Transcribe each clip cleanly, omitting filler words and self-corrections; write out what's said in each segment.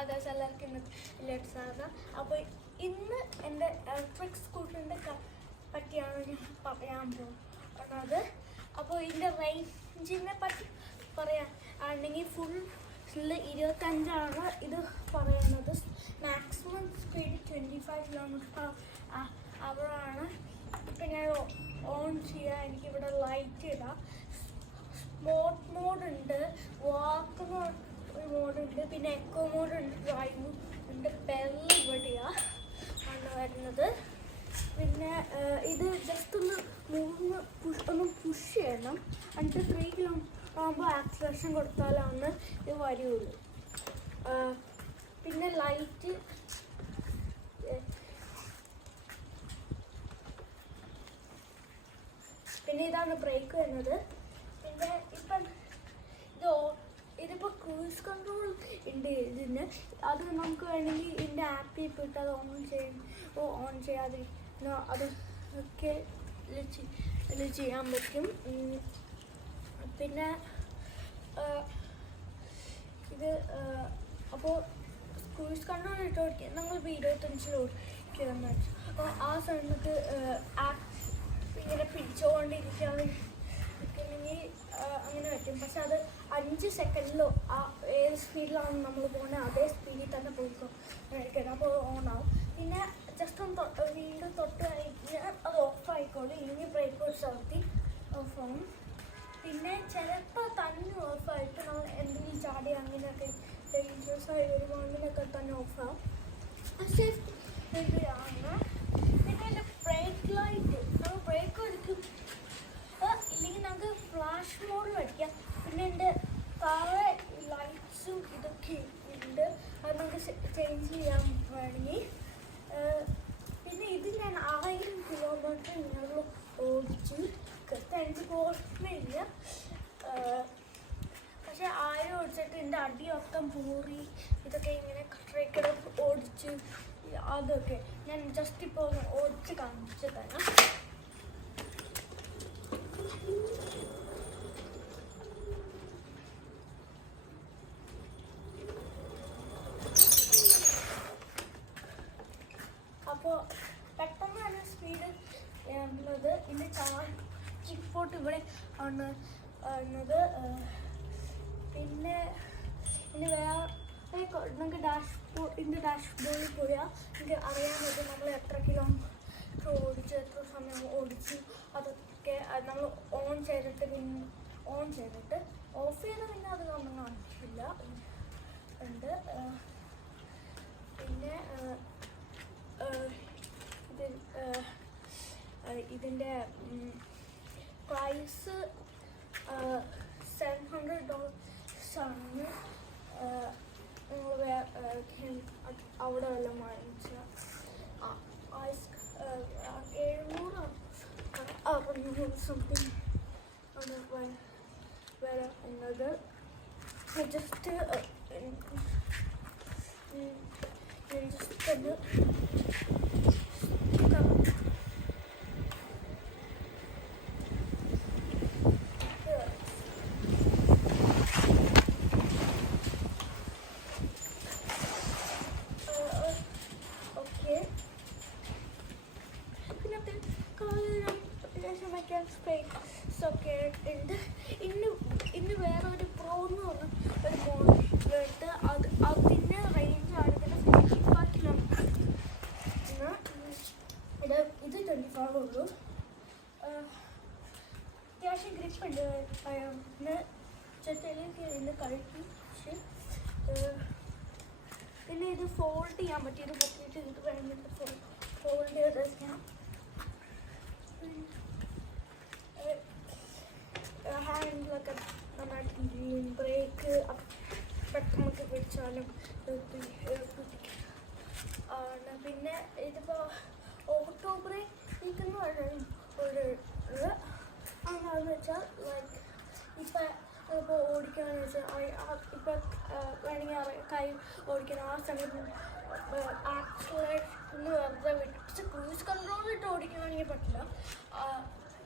അതായത് എല്ലാവർക്കും ഇന്ന് സാധാരണ. അപ്പോൾ ഇന്ന് എൻ്റെ ഇലക്ട്രിക് സ്കൂട്ടറിൻ്റെ പറ്റിയാണ് ഞാൻ പറയാൻ പോകുന്നത്. അപ്പോൾ ഇതിൻ്റെ റേഞ്ചിനെ പറ്റി പറയുകയാണെങ്കിൽ ഫുൾ 25 ഇത് പറയുന്നത്. മാക്സിമം സ്പീഡ് 25 km/h ആണ്. ഇപ്പം ഞാൻ ഓൺ ചെയ്യുക, എനിക്കിവിടെ ലൈറ്റ് ഇടാം. സ്പോർട്ട് മോഡുണ്ട്, വാക്ക് മോഡുണ്ട്, പിന്നെ എക്കോ മോഡുണ്ട്, ഡ്രൈവ് ഉണ്ട്, ബെല്ല് ഇവിടെയാണ് വരുന്നത്. പിന്നെ ഇത് ജസ്റ്റ് ഒന്ന് പുഷ് ചെയ്യണം. എന്നിട്ട് 3 km ആകുമ്പോൾ ആക്സിലറേഷൻ കൊടുത്താലാണ് ഇത് വരുള്ളൂ. പിന്നെ ലൈറ്റ് പിന്നെ ഇതാണ് ബ്രേക്ക് വരുന്നത്. പിന്നെ ഇതിപ്പോൾ ക്രൂസ് കൺട്രോൾ ഉണ്ട് ഇതിന്. അത് നമുക്ക് വേണമെങ്കിൽ ഇതിൻ്റെ ആപ്പിൽ പോയിട്ട് അത് ഓൺ ചെയ്യാതെ അതൊക്കെ ചെയ്യാൻ പറ്റും. പിന്നെ ഇത് അപ്പോൾ ക്രൂസ് കൺട്രോൾ ഇട്ട് ഓടിക്കുക. നമ്മളിപ്പോൾ 25 ഓടിക്കുകയെന്ന് വെച്ചാൽ അപ്പോൾ ആ സമയത്ത് ഇങ്ങനെ പിടിച്ചുകൊണ്ടിരിക്കുകയാണെങ്കിൽ അങ്ങനെ പറ്റും. പക്ഷെ അത് 5 സെക്കൻഡിലോ ഏത് സ്പീഡിലാണ് നമ്മൾ പോകുന്നത് അതേ സ്പീഡിൽ തന്നെ പോയിക്കൊണ്ടിരിക്കണം. അപ്പോൾ ഓണാവും. പിന്നെ ജസ്റ്റ് ഒന്ന് വീണ്ടും തൊട്ട് കഴിഞ്ഞാൽ അത് ഓഫായിക്കോളും. ഇല്ലെങ്കിൽ ബ്രേക്ക് ചവിട്ടി ഓഫാവും. പിന്നെ ചിലപ്പോൾ തന്നെ ഓഫായിട്ട് നമ്മൾ എന്തെങ്കിലും ചാടി അങ്ങനെയൊക്കെ ഡേഞ്ചറസ് ആയി വരുമ്പോൾ അങ്ങനെയൊക്കെ തന്നെ ഓഫാവും. പക്ഷേ ഇതാണ്. പിന്നെ എൻ്റെ ബ്രേക്ക് ലൈറ്റ് നമ്മൾ ബ്രേക്ക് അടിക്കും, ഇല്ലെങ്കിൽ നമുക്ക് ഫ്ലാഷ് മോഡിൽ അടിക്കാം. പിന്നെ എൻ്റെ താഴെ ലൈറ്റ്സും ഇതൊക്കെ ഉണ്ട്, അത് നമുക്ക് ചേഞ്ച് ചെയ്യാൻ വേണമെങ്കിൽ. പിന്നെ ഇത് ഞാൻ 1000 കിലോമീറ്റർ ഞങ്ങൾ ഓടിച്ചു. എനിക്ക് ഓർമ്മയില്ല, പക്ഷെ 1000 ഓടിച്ചിട്ട് എൻ്റെ അടിയൊക്കെ പൂറി ഇതൊക്കെ ഇങ്ങനെ ട്രേക്കടെ ഓടിച്ച് അതൊക്കെ ഞാൻ ജസ്റ്റ് ഇപ്പോൾ ഒന്ന് ഓടിച്ച് കാണിച്ചു തരാം. അപ്പോൾ പെട്ടെന്ന് തന്നെ സ്പീഡ് ഉള്ളത്. ഇതിൻ്റെ ചിപ്പോട്ട് ഇവിടെ ആണ് ഉള്ളത്. പിന്നെ വേറെ നമുക്ക് ഇതിൻ്റെ ഡാഷ്ബോർഡിൽ പോയാൽ എനിക്ക് അറിയാൻ പറ്റും നമ്മൾ എത്ര കിലോമീറ്റർ ഓടിച്ചു, എത്ര സമയം ഓടിച്ചു. അതൊക്കെ നമ്മൾ ഓൺ ചെയ്തിട്ട് ഓഫ് ചെയ്ത് പിന്നെ അത് ഒന്നും കാണിച്ചില്ല ഉണ്ട്. പിന്നെ ഇതിൻ്റെ പ്രൈസ് $700 ആണ്. അവിടെ വല്ലതും വാങ്ങിച്ച 700 സംതിങ് ആണ് വരെ ഉള്ളത്. ജസ്റ്റ് ഒക്കെ ഉണ്ട്. ഇന്ന് വേറെ ഒരു പ്രോ എന്ന് പറഞ്ഞ ഒരു മോഡലുണ്ട്. അതിൻ്റെ റേഞ്ചാണ് ഇതിന് 45 കിലോമീറ്റർ. ഇത് 25 ഉള്ളൂ. അത്യാവശ്യം ഗ്രിപ്പുണ്ട്. ചെറ്റയിലേക്ക് ഇതിൻ്റെ കഴിക്കും. പിന്നെ ഇത് ഫോൾഡ് ചെയ്യാൻ പറ്റും. ഇത് പറ്റിയിട്ട് ഇത് വേണ്ടിയിട്ട് ഫോൾഡ് ചെയ്ത് ചെയ്യാം. ഹാൻഡിലൊക്കെ നന്നായിട്ട് ബ്രേക്ക് പെട്ടെന്നൊക്കെ പിടിച്ചാലും ആണ്. പിന്നെ ഇതിപ്പോൾ ഓട്ടോ ബ്രേക്ക് എന്ന് പറയുന്നത് എന്താണെന്ന് വെച്ചാൽ ലൈക്ക് ഇപ്പോൾ ഓടിക്കുകയെന്ന് വെച്ചാൽ ഇപ്പോൾ വേണമെങ്കിൽ കൈ ഓടിക്കണം ആ സമയത്ത് ആക്സിലേറ്റർ വെറുതെ വിട്ട് ക്രൂസ് കൺട്രോൾ ഇട്ട് ഓടിക്കുകയാണെങ്കിൽ പറ്റില്ല.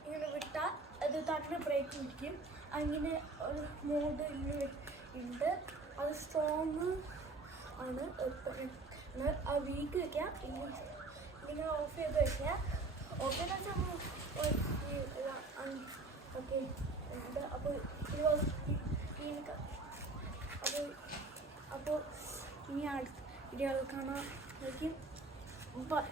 ഇങ്ങനെ വിട്ടാൽ അത് തന്നെ ബ്രേക്ക് പിടിക്കും. അങ്ങനെ ഒരു മോഡ് ഉണ്ട്. അത് സ്ട്രോങ് ആണ്. വീക്ക് വെക്കുക, ഇല്ലെങ്കിൽ ഓഫ് ചെയ്ത് വെക്കുക. ഓഫ് ചെയ്ത് വെച്ചാൽ നമ്മൾ ഓക്കെ അപ്പോൾ അപ്പോൾ ഇനി അടുത്ത വീഡിയോകൾ കാണാം. ബൈ.